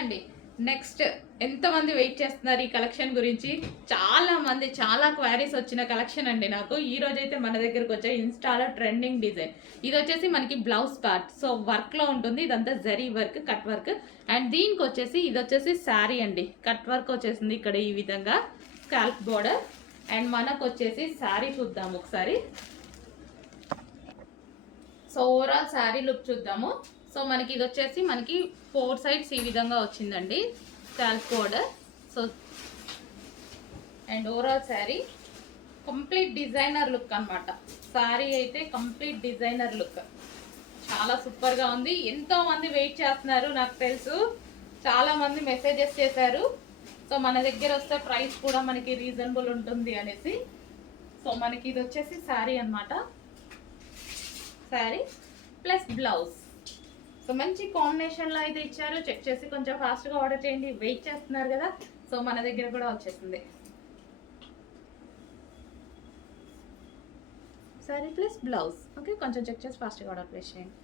అండి. నెక్స్ట్ ఎంతమంది వెయిట్ చేస్తున్నారు ఈ కలెక్షన్ గురించి? చాలా మంది చాలా క్వైరీస్ వచ్చిన కలెక్షన్ అండి నాకు. ఈ రోజైతే మన దగ్గరకు వచ్చే ఇన్స్టాలో ట్రెండింగ్ డిజైన్. ఇది వచ్చేసి మనకి బ్లౌజ్ పార్ట్. సో వర్క్లో ఉంటుంది. ఇదంతా zari work, cut work. And దీనికి వచ్చేసి ఇది వచ్చేసి శారీ అండి. కట్ వర్క్ వచ్చేసింది ఇక్కడ ఈ విధంగా స్కాల్ప్ బోర్డర్. అండ్ మనకు వచ్చేసి శారీ చూద్దాము ఒకసారి. సో ఓవరాల్ శారీ లుక్ చూద్దాము. సో మనకి ఇది వచ్చేసి మనకి 4 సైడ్స్ ఈ విధంగా వచ్చిందండి scalp border. So and overall sari complete designer look అనమాట. శారీ అయితే కంప్లీట్ డిజైనర్ లుక్, చాలా సూపర్గా ఉంది. ఎంతో మంది వెయిట్ చేస్తున్నారు, నాకు తెలుసు చాలా మంది మెసేజెస్ చేశారు. సో మన దగ్గర వస్తే ప్రైస్ కూడా మనకి రీజనబుల్ ఉంటుంది అనేసి. సో మనకి ఇది వచ్చేసి శారీ అనమాట. Sari plus blouse. సో మంచి కాంబినేషన్లో అయితే ఇచ్చారు. చెక్ చేసి కొంచెం ఫాస్ట్గా ఆర్డర్ చేయండి, వెయిట్ చేస్తున్నారు కదా. సో మన దగ్గర కూడా వచ్చేసింది శారీ ప్లస్ బ్లౌజ్. ఓకే, కొంచెం చెక్ చేసి ఫాస్ట్గా ఆర్డర్ ప్లేస్ చేయండి.